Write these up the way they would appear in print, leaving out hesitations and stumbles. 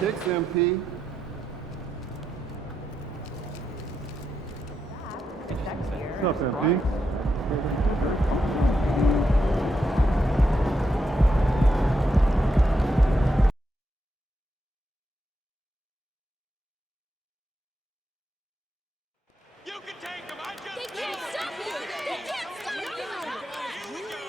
Kicks MP. What's up, MP? You can take them. I just They can't stop you! They can't stop you! Here we go.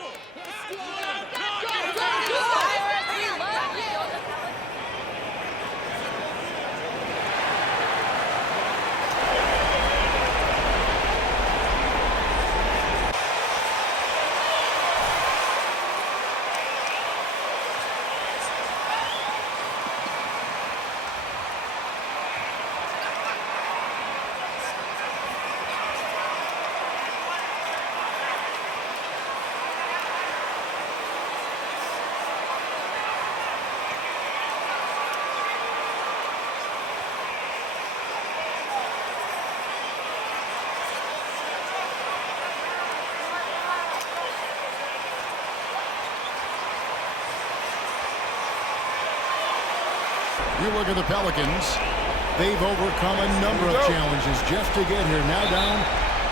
You look at the Pelicans. They've overcome a number of challenges just to get here. Now down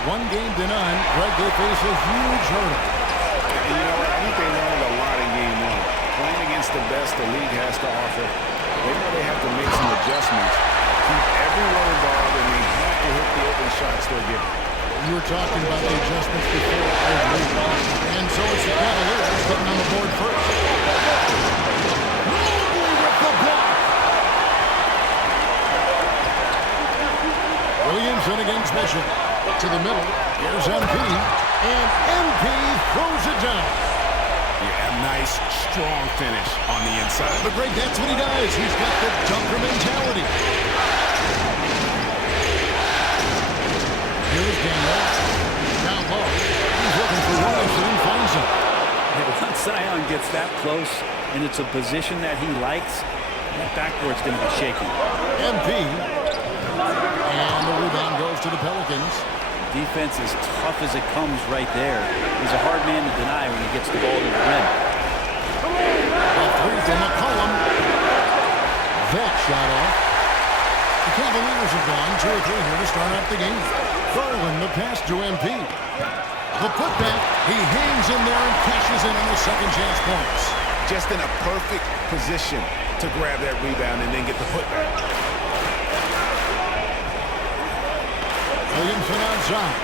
1-0. Greg, they face a huge hurdle. You know what? I think they learned a lot in game one. Playing against the best the league has to offer, they know they have to make some adjustments, keep everyone involved, and they have to hit the open shots they're getting. You were talking about the adjustments before. And so it's the Cavaliers putting on the board first. Mobley with the block. Williamson against Bishop. To the middle. Here's MP. And MP throws it down. Yeah, nice, strong finish on the inside. But Greg, that's what he does. He's got the dunker mentality. Here's Daniel. Down low. He's looking for Williamson and finds him. Once Zion gets that close and it's a position that he likes, that backboard's going to be shaky. MP. And the rebound goes to the Pelicans. Defense is tough as it comes right there. He's a hard man to deny when he gets the ball to the rim. A three from McCollum. That shot off. The Cavaliers have gone 2 or 3 here to start out the game. Garland, the pass to MP. The putback, he hangs in there and cashes in on the second chance points. Just in a perfect position to grab that rebound and then get the putback. Williamson outside.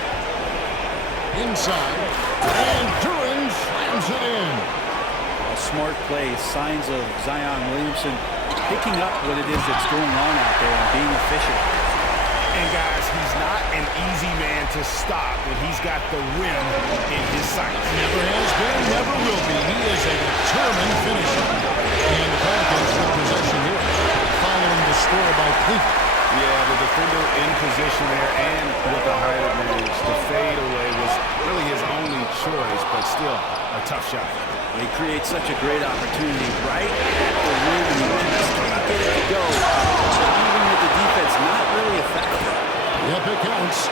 Inside. And Duran slams it in. A smart play, signs of Zion Williamson picking up what it is that's going on out there and being efficient. And guys, he's not an easy man to stop when he's got the rim in his sights. Never has been, never will be. He is a determined finisher. And the Pelicans with possession here, following the score by Cleveland. Yeah, the defender in position there and with the height advantage. The fade away was really his only choice, but still a tough shot. He creates such a great opportunity right at the rim, and he just can't get it to go. Even with the defense not really effective. Yep, it counts.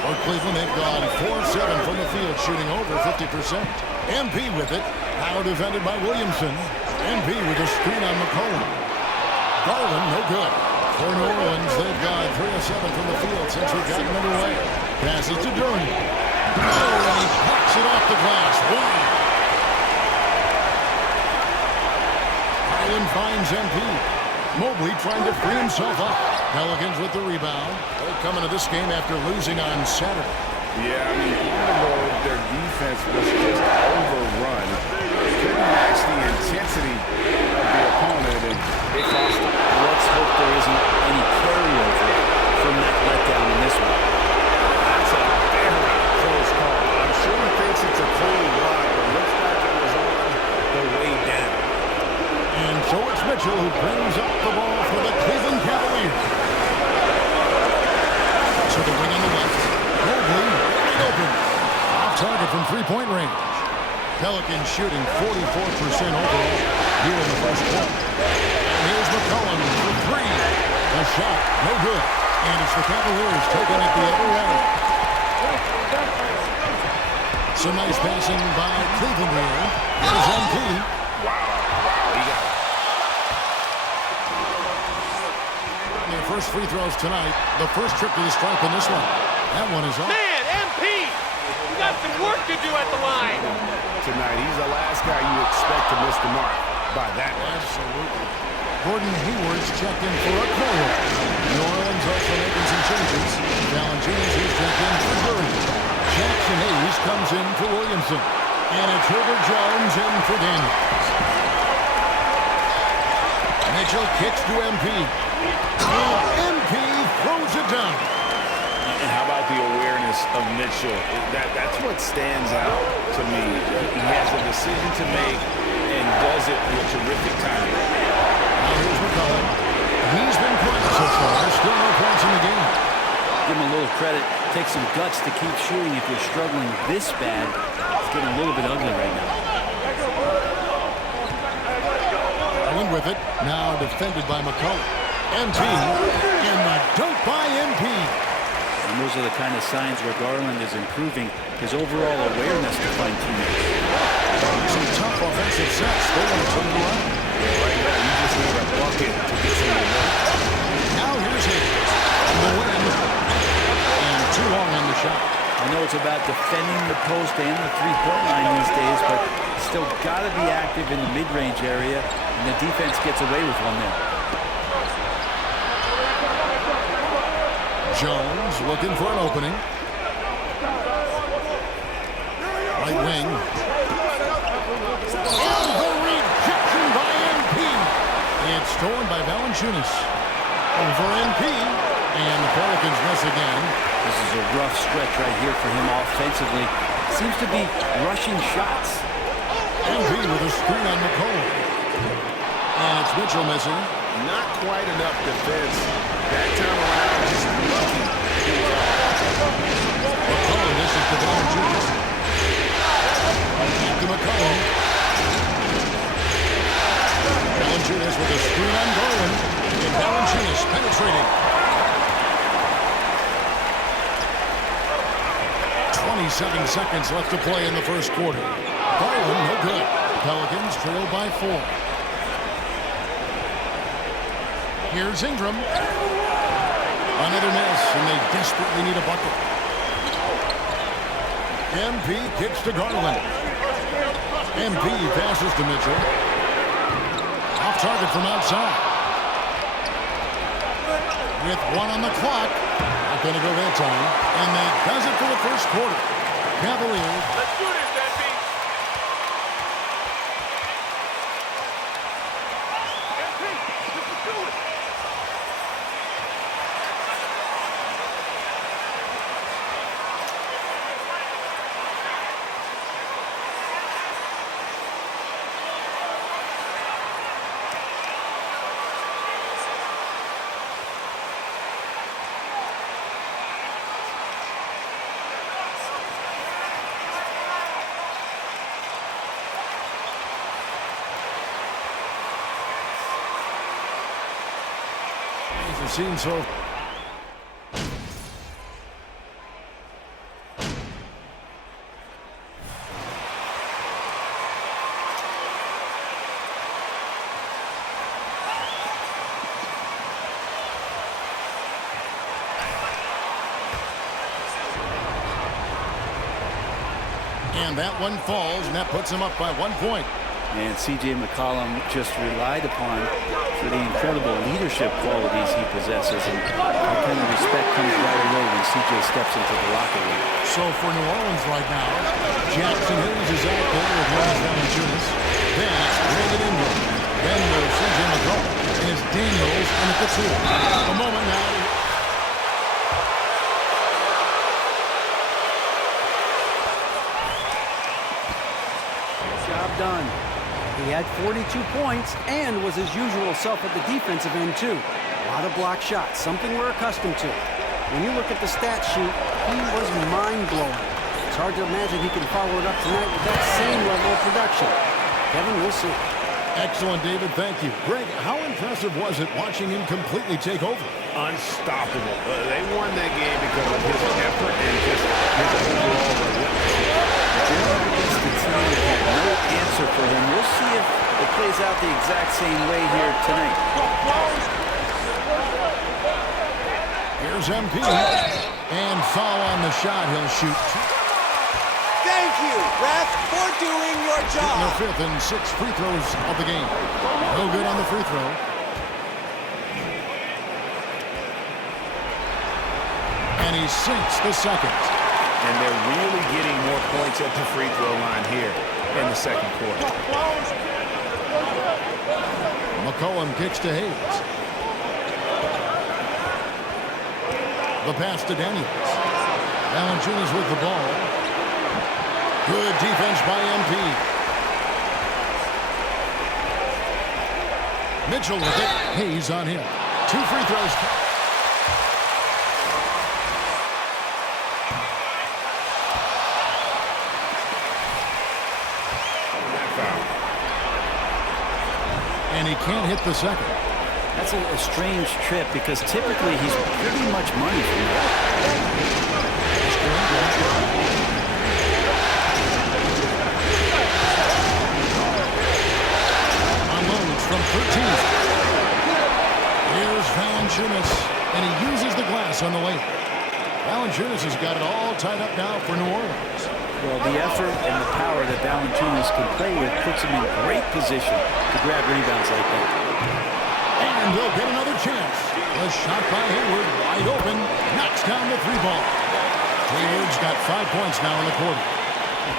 For Cleveland, they've gone 4-7 from the field, shooting over 50%. MP with it. Now defended by Williamson. MP with a screen on McCollum. Garland, no good. For New Orleans, they've gone 3 of 7 from the field since we've gotten underway. Passes to Duran. Oh, and he pops it off the glass. Wow. Garland finds MP. Mobley trying to free himself up. Pelicans with the rebound. They're coming to this game after losing on Saturday. Yeah, I mean, even though their defense was just overrun, they couldn't match the intensity of the opponent, and they lost it. Let's hope there isn't any carryover from that letdown in this one. That's a very close call. I'm sure he thinks it's a clean block, but looks like it was on the way down. And so it's Mitchell who brings up the ball for the Cleveland Cavaliers. So the wing on the left. Mobley wide open. Off target from three-point range. Pelicans shooting 44% overall here in the first quarter. And here's McCollum for 3. A shot, no good. And it's the Cavaliers taking it the other way. Some nice passing by Cleveland here. Here's MP. Wow. He got it. first free throws tonight. The first trip to the stripe in this one. That one is off. Man, MP, you got some work to do at the line. Tonight, he's the last guy you expect to miss the mark by that much. Absolutely. Gordon Hayward's checked in for a corner. New Orleans also making some changes. Valanciunas is checked in for Curry. Jackson Hayes comes in for Williamson. And it's Herbert Jones in for Daniels. Mitchell kicks to MP. And MP throws it down. And how about the awareness of Mitchell? That's what stands out to me. He has a decision to make and does it with terrific timing. Now here's McCollum. He's been quiet so far. Still no points in the game. Give him a little credit. Take some guts to keep shooting if you're struggling this bad. It's getting a little bit ugly right now. Allen with it. Now defended by McCollum. MP. And the dunk by MP. And those are the kind of signs where Garland is improving his overall awareness to find teammates. Some tough offensive sets. They want to turn it around. Right now, you just need a bucket to get some momentum. Now here's Hayes. The win. And too long on the shot. I know it's about defending the post and the three-point line these days, but still got to be active in the mid-range area, and the defense gets away with one there. Jones looking for an opening. Right wing. And the rejection by MP. It's stolen by Valanciunas. Over MP. And the Pelicans miss again. This is a rough stretch right here for him offensively. Seems to be rushing shots. MP with a screen on McCollum. And it's Mitchell missing. Not quite enough defense. That time around, just lucky. McCollum, this is the Valanciunas. Back to McCollum. Valanciunas with a screen on Garland. And Valanciunas penetrating. 27 seconds left to play in the first quarter. Garland, no good. Pelicans trail by 4. Here's Ingram. Another miss, and they desperately need a bucket. MP kicks to Garland. MP passes to Mitchell. Off target from outside. With 1 on the clock. Not going to go that time. And that does it for the first quarter. Cavaliers. Let's do this, MP. MP, let's do it. The scene so. And that one falls, and that puts him up by 1 point. And C.J. McCollum just relied upon for the incredible leadership qualities he possesses. And that kind of respect comes right away when C.J. steps into the locker room. So for New Orleans right now, Jackson Hayes is out there with Jonas Valanciunas. Then it's Brandon Ingram. Then there's C.J. McCollum. And it's Daniels in at the 2. A moment now. Job done. He had 42 points and was his usual self at the defensive end, too. A lot of block shots, something we're accustomed to. When you look at the stat sheet, he was mind-blowing. It's hard to imagine he can follow it up tonight with that same level of production. Kevin, we'll see. Excellent, David. Thank you. Greg, how impressive was it watching him completely take over? Unstoppable. They won that game because of his effort and just his overall relentlessness. Against the team that had no answer for him. We'll see if it plays out the exact same way here tonight. Here's MP. And foul on the shot. He'll shoot. Thank you, ref, for doing your Shooting their job. 5th and 6 free throws of the game. No good on the free throw. And he sinks the second. And they're really getting more points at the free throw line here in the second quarter. McCollum kicks to Hayes. The pass to Daniels. Valanciunas with the ball. Good defense by MP. Mitchell with it. Hayes on him. 2 free throws. And he can't hit the second. That's a strange trip because typically he's pretty much money from that. Unloads from 13. Here's Valanciunas, and he uses the glass on the lane. Valanciunas has got it all tied up now for New Orleans. Well, the effort and the power that Valanciunas can play with puts him in great position to grab rebounds like that. And they'll get another chance. A shot by Hayward, wide open, knocks down the 3-ball. Hayward's got 5 points now in the quarter.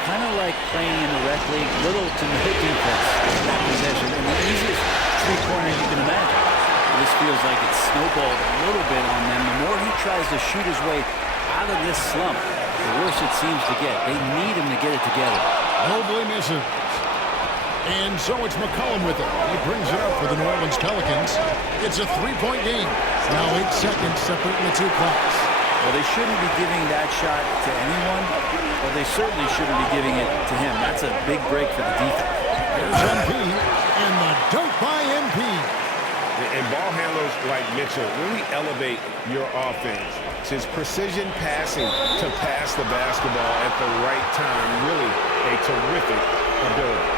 Kind of like playing in the rec league, little to no defense in that possession, and the easiest three-pointer you can imagine. This feels like it's snowballed a little bit on them. The more he tries to shoot his way out of this slump, the worse it seems to get. They need him to get it together. Mobley misses. And so it's McCollum with it. He brings it up for the New Orleans Pelicans. It's a 3-point game. Now 8 seconds separating the two clocks. Well, they shouldn't be giving that shot to anyone, but they certainly shouldn't be giving it to him. That's a big break for the defense. There's MP, and the dunk by MP. And ball handlers like Mitchell really elevate your offense. It's his precision passing to pass the basketball at the right time. Really a terrific ability.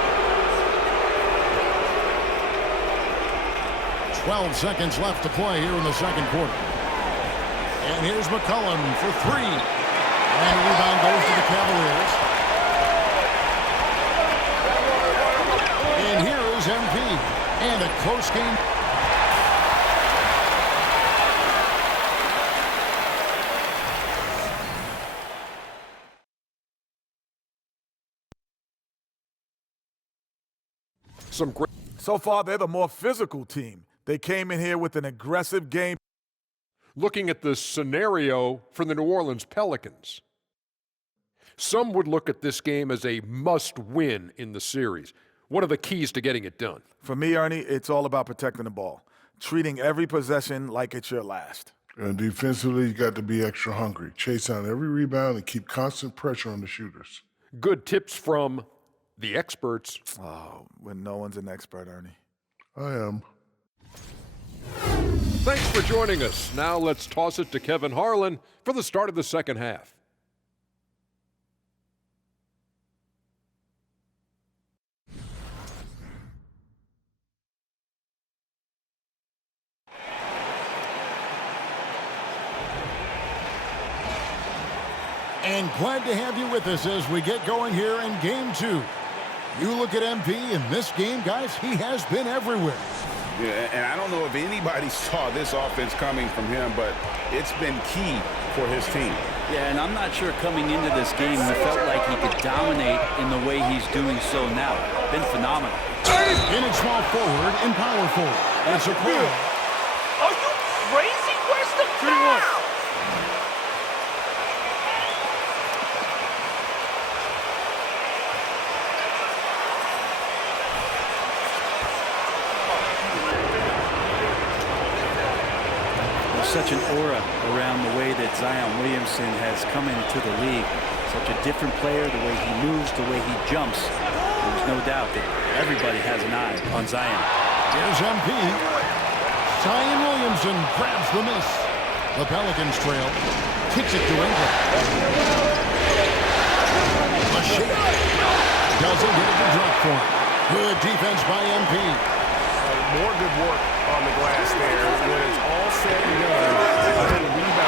12 seconds left to play here in the second quarter. And here's McCollum for 3. And rebound goes to the Cavaliers. And here is MP. And a close game. So far, they're the more physical team. They came in here with an aggressive game. Looking at the scenario for the New Orleans Pelicans, some would look at this game as a must-win in the series. What are the keys to getting it done? For me, Ernie, it's all about protecting the ball, treating every possession like it's your last. And defensively, you got to be extra hungry. Chase down every rebound and keep constant pressure on the shooters. Good tips from the experts. Oh, when no one's an expert, Ernie. I am. Thanks for joining us. Now let's toss it to Kevin Harlan for the start of the second half. And glad to have you with us as we get going here in Game 2. You look at MP in this game, guys, he has been everywhere. Yeah, and I don't know if anybody saw this offense coming from him, but it's been key for his team. Yeah, and I'm not sure coming into this game he felt like he could dominate in the way he's doing so now. Been phenomenal. In at small forward and power forward. It's a play. Are you crazy? Where's the foul? Such an aura around the way that Zion Williamson has come into the league. Such a different player, the way he moves, the way he jumps. There's no doubt that everybody has an eye on Zion. Here's MP. Zion Williamson grabs the miss. The Pelicans trail. Kicks it to Ingram. A shake. Doesn't get it to drop for him. Good defense by MP. More good work on the glass there. When it's all said and done, 11 rebounds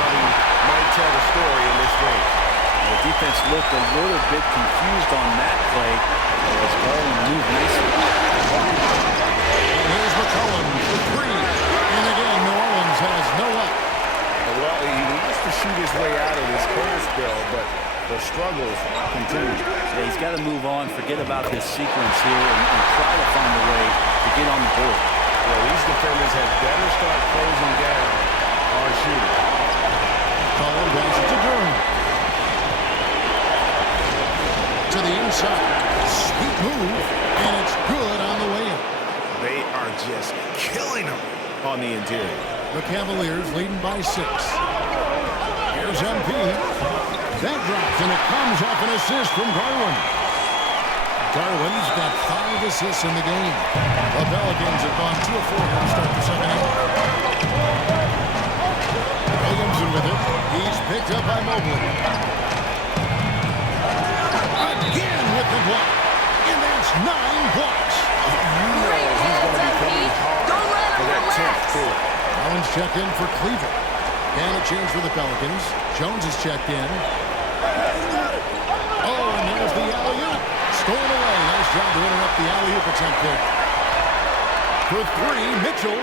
looked a little bit confused on that play as Garland moved nicely. And here's McCollum for three. And again, New Orleans has no luck. Well, he wants to shoot his way out of this cold spell, but the struggles continue. Yeah, he's got to move on, forget about this sequence here, and try to find a way to get on the board. Well, these defenders had better start closing down our shooting. McCollum passes to Durham. To the inside. Sweet move, and it's good on the way in. They are just killing them on the interior. The Cavaliers leading by 6. Here's MP. That drops, and it comes off an assist from Garland. Garland's got 5 assists in the game. The Pelicans have gone 2 of 4 here to start the second half. Williamson with it. He's picked up by Mobley. Again with the block. And that's 9 blocks. You know he's going to be coming hard for that 10th too. Allen's checked in for Cleveland. And a change for the Pelicans. Jones is checked in. Oh, and there's the alley-oop. Stolen away. Nice job to interrupt the alley-oop attempt there. For 3, Mitchell.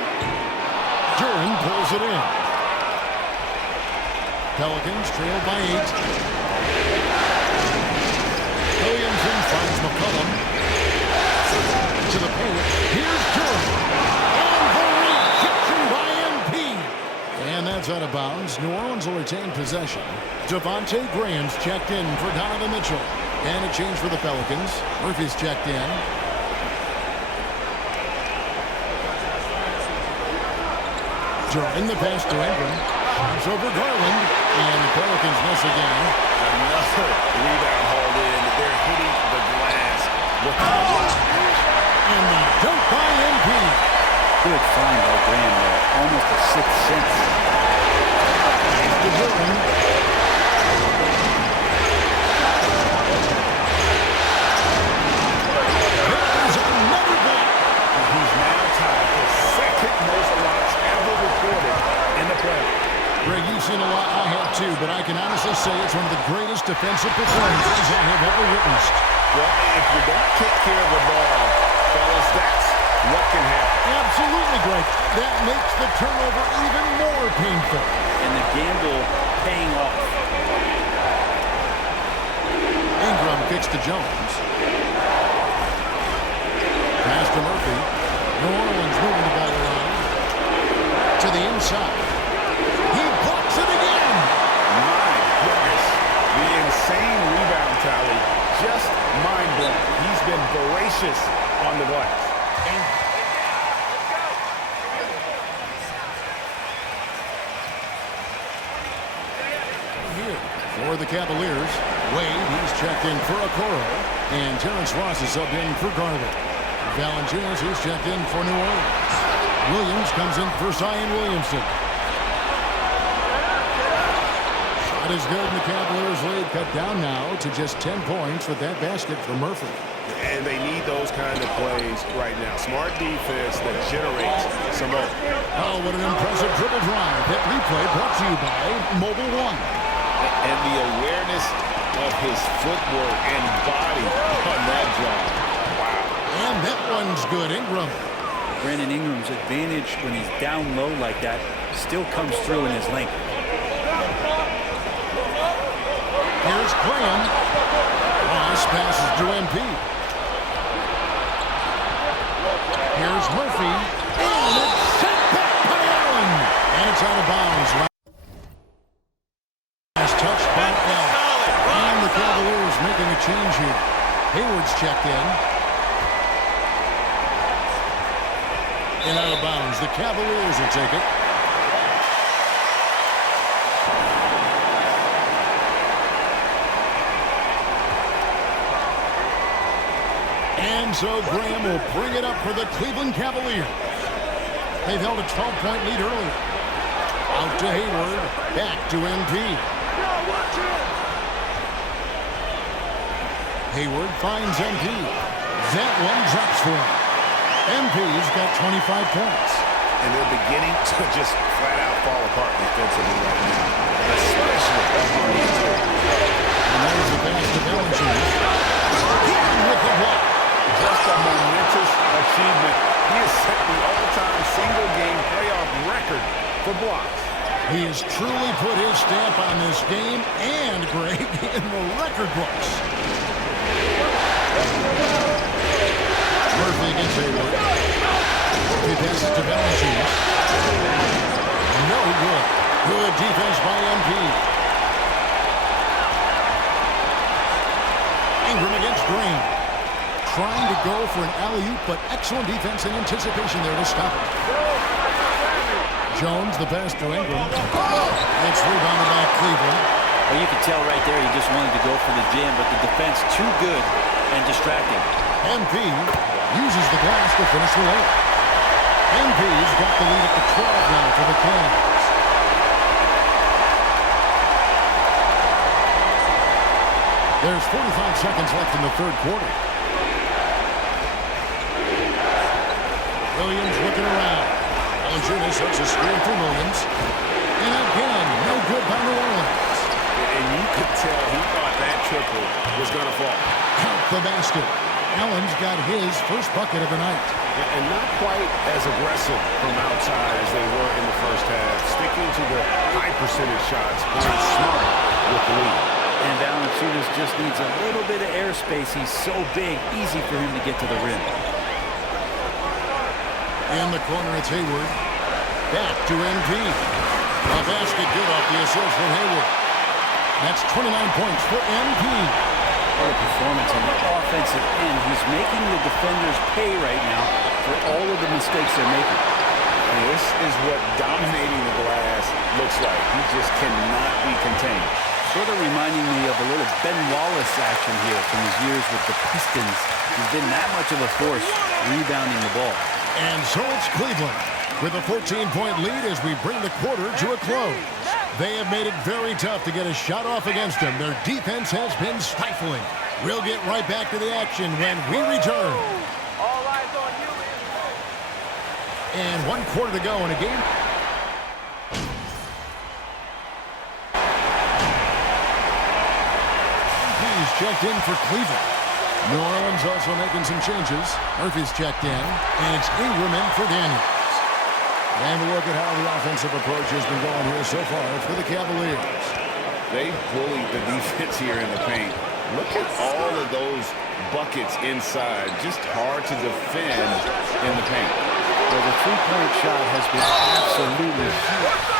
Duran pulls it in. Pelicans trail by 8. Williamson finds McCollum. To the paint. Here's Duran. And the rejection by MP. And that's out of bounds. New Orleans will retain possession. Devontae Graham's checked in for Donovan Mitchell. And a change for the Pelicans. Murphy's checked in. Duran the pass to Ingram. It's over Garland. And the Pelicans miss again. Another rebound hauled in. They're hitting the glass with the block. And the dunk by MP. Good find by Graham there. Almost a 6th sense. To Duran. There's another block. He's now tied for 2nd most blocks ever recorded in the play. Greg, you've seen a lot. I have too, but I can honestly say it's one of the greatest defensive performances I have ever witnessed. Well, if you don't take care of the ball, fellas, that's what can happen. Absolutely, Greg. That makes the turnover even more painful. And the gamble paying off. Ingram kicks to Jones. Pass to Murphy. New Orleans moving the ball around. To the inside. He blocks it again. My goodness. The insane rebound tally. Just mind-blowing. He's been voracious on the glass. Here for the Cavaliers. Wade, he's checked in for Okoro. And Terrence Ross is subbed in for Garland. Valanciunas, he's checked in for New Orleans. Williams comes in for Zion Williamson. Shot is good, and the Cavaliers lead cut down now to just 10 points with that basket for Murphy. And they need those kind of plays right now. Smart defense that generates some more. Oh, what an impressive dribble drive. That replay brought to you by Mobile One. And the awareness of his footwork and body on that drive. Wow. And that one's good. Ingram. Brandon Ingram's advantage when he's down low like that still comes through in his length. Here's Graham. Ross passes to MP. Here's Murphy. And it's sent back by Allen. And it's out of bounds. Last touch by Allen. And the Cavaliers making a change here. Hayward's checked in. And out of bounds. The Cavaliers will take it. And so Graham will bring it up for the Cleveland Cavaliers. They've held a 12-point lead earlier. Out to Hayward. Back to MP. Hayward finds MP. That one drops for him. MP's got 25 points. And they're beginning to just flat out fall apart defensively right now. Especially on the interior. And there's the pass achievement. He has set the all-time single-game playoff record for blocks. He has truly put his stamp on this game and, Greg, in the record books. Murphy against Hayward. Murphy passes to Valanciunas. No good. Good defense by MP. Ingram against Green. Trying to go for an alley-oop, but excellent defense and anticipation there to stop it. Jones, the pass to Ingram. It's rebounded by Cleveland. Well, you could tell right there he just wanted to go for the jam, but the defense too good and distracting. MP uses the glass to finish the layup. MP's got the lead at the 12 now for the Cavs. There's 45 seconds left in the third quarter. Williams looking around. Valanciunas hooks a screen for Williams. And again, no good by New Orleans. And you could tell he thought that triple was going to fall. Count the basket. Allen's got his first bucket of the night. And not quite as aggressive from outside as they were in the first half. Sticking to the high percentage shots, playing smart with the lead. And Valanciunas just needs a little bit of airspace. He's so big, easy for him to get to the rim. In the corner, it's Hayward. Back to MP. A basket good off the assist from Hayward. That's 29 points for MP. What a performance on the offensive end. He's making the defenders pay right now for all of the mistakes they're making. And this is what dominating the glass looks like. He just cannot be contained. Sort of reminding me of a little Ben Wallace action here from his years with the Pistons. He's been that much of a force rebounding the ball. And so it's Cleveland with a 14-point lead as we bring the quarter to a close. They have made it very tough to get a shot off against them. Their defense has been stifling. We'll get right back to the action when we return. All eyes on you. And 1 quarter to go in a game. MP's checked in for Cleveland. New Orleans also making some changes. Murphy's checked in, and it's Ingram in for Daniels. And a look at how the offensive approach has been going here so far for the Cavaliers. They bullied the defense here in the paint. Look at all of those buckets inside. Just hard to defend in the paint. Well, the three-point shot has been absolutely huge.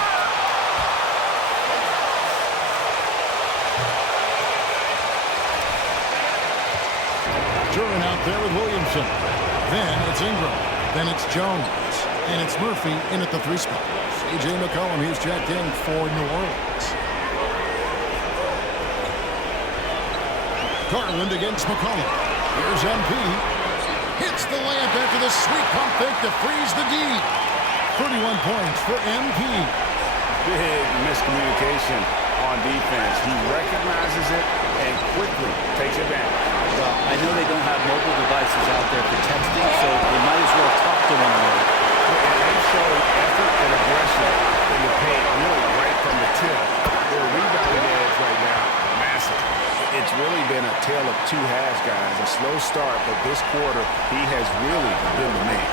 Duran out there with Williamson. Then it's Ingram. Then it's Jones. And it's Murphy in at the 3 spot. A.J. McCollum, he's checked in for New Orleans. Garland against McCollum. Here's MP. Hits the layup after the sweet pump fake to freeze the D. 31 points for MP. Big miscommunication on defense. He recognizes it and quickly takes advantage. Well, I know they don't have mobile devices out there for texting, so they might as well talk to one another. And they show effort and aggression in the paint, really right from the tip. They're rebounding edge right now. Massive. It's really been a tale of two halves, guys. A slow start, but this quarter, he has really been the man.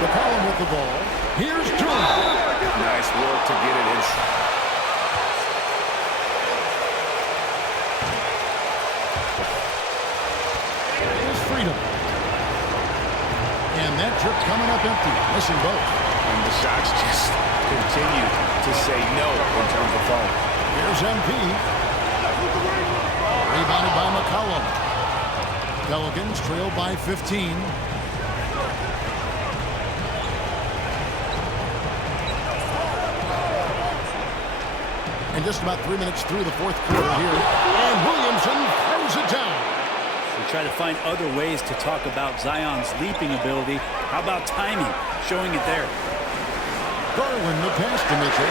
McCollum with the ball. Here's Duran. Nice work to get it inside. Here's Freedom. And that trip coming up empty. Missing both. And the shots just continue to say no in terms of falling. Here's MP. Rebounded by McCollum. Pelicans trail by 15. And just about 3 minutes through the fourth quarter here. And Williamson throws it down. We try to find other ways to talk about Zion's leaping ability. How about timing? Showing it there. Garland, the pass to Mitchell.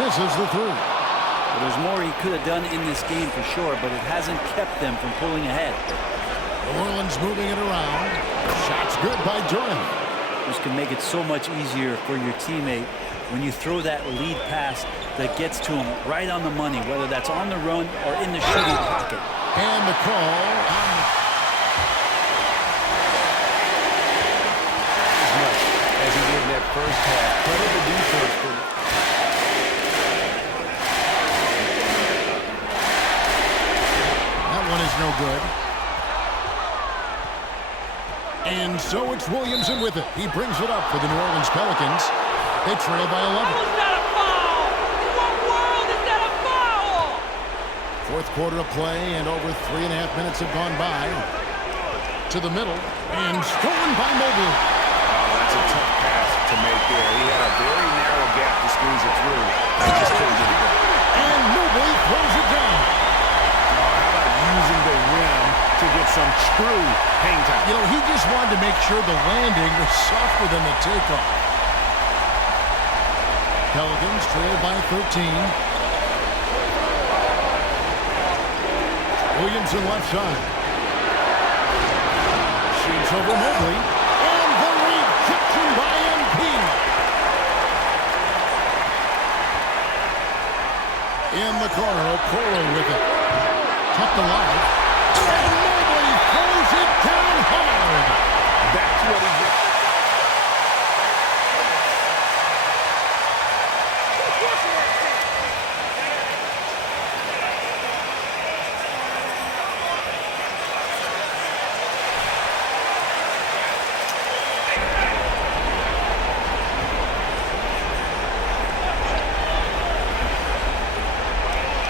Misses the 3. Well, there's more he could have done in this game for sure, but it hasn't kept them from pulling ahead. New Orleans moving it around. Shots good by Duran. This can make it so much easier for your teammate when you throw that lead pass that gets to him right on the money, whether that's on the run or in the shooting pocket. And the call on as much as he did in that first half. Credit the defense for that one is no good. And so it's Williamson with it. He brings it up for the New Orleans Pelicans. They trail by 11. Is that a foul? In what world is that a foul? Fourth quarter of play, and over 3.5 minutes have gone by. To the middle, and stolen by Mobley. Oh, that's a tough pass to make there. He had a very narrow gap to squeeze it through. He just couldn't get it done. And Mobley throws it down. Oh, how about using the rim to get some true hang time? You know, he just wanted to make sure the landing was softer than the takeoff. Pelicans trail by 13. Williamson left side. Shoots over Mobley. And the rejection by MP. In the corner, Okoro with it. Kept alive. And Mobley throws it down hard. That's what he did.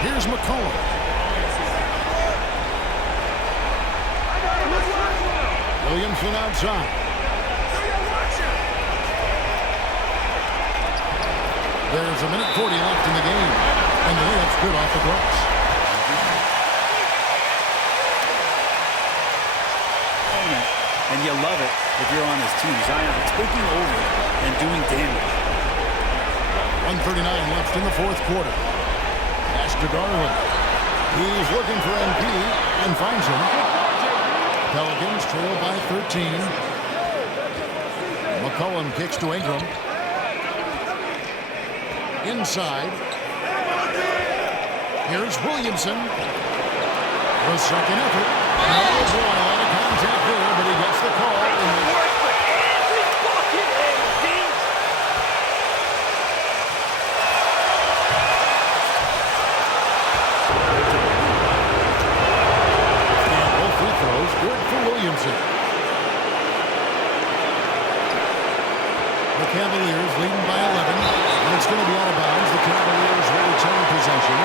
Here's McCollum. Williamson outside. There's a minute 40 left in the game, and the layup's good off the glass. And you love it if you're on his team. Zion taking over and doing damage. 1:39 left in the fourth quarter. Pass to Garland. He's looking for MP and finds him. Pelicans trail by 13. McCollum kicks to Ingram. Inside. Here's Williamson. The second effort. Oh boy, a lot of contact there, but he gets the call. And both free throws good for Williamson. The Cavaliers leading by 11, and it's going to be out of bounds. The Cavaliers will return possession.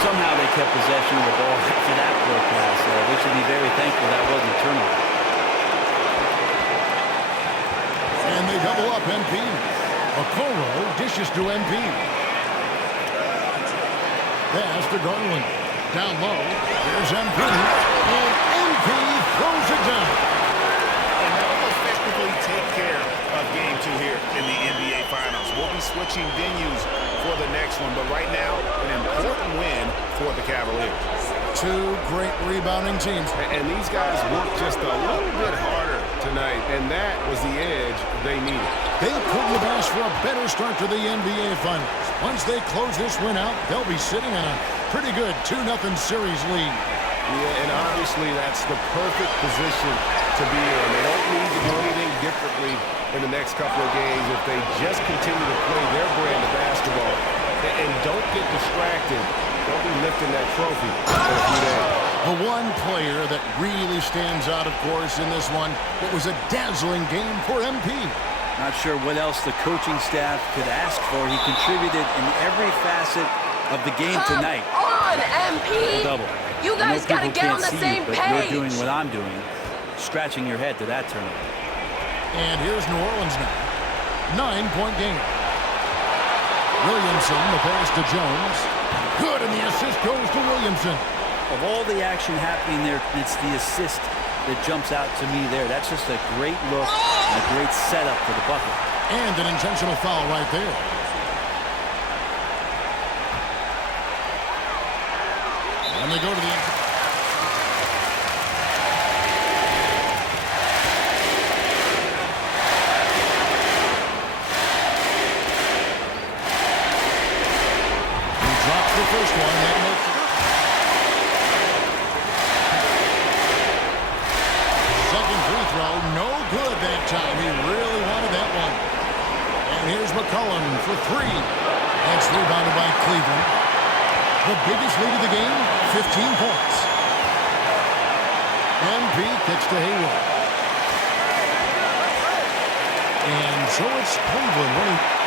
Somehow they kept possession of the ball after that poor pass. They should be very thankful that wasn't a turnover. And they double up MP. Okoro dishes to MP. Pass to Garland. Down low. There's MP. And MP throws it down. And they'll effectively take care of game 2 here in the NBA Finals. We'll be switching venues for the next one, but right now, an important win for the Cavaliers. Two great rebounding teams. And these guys worked just a little bit harder tonight, and that was the edge they needed. They couldn't have asked for a better start to the NBA Finals. Once they close this win out, they'll be sitting on a pretty good 2-0 series lead. Yeah, and obviously that's the perfect position to be in. They don't need to do anything differently in the next couple of games if they just continue to play their brand of basketball and don't get distracted. They'll be lifting that trophy in a few days. The one player that really stands out, of course, in this one, it was a dazzling game for MP. Not sure what else the coaching staff could ask for. He contributed in every facet of the game tonight. Come on, MP! Double. You guys got to get on the same but page. You're doing what I'm doing, scratching your head to that turnover. And here's New Orleans now. 9-point game. Williamson, the pass to Jones. Good, and the assist goes to Williamson. Of all the action happening there, it's the assist that jumps out to me there. That's just a great look, a great setup for the bucket. And an intentional foul right there. And they go to the... He drops the first one. That makes it... here's McCollum for three. That's rebounded by Cleveland. The biggest lead of the game, 15 points. MP kicks to Hayward. And so it's Cleveland winning.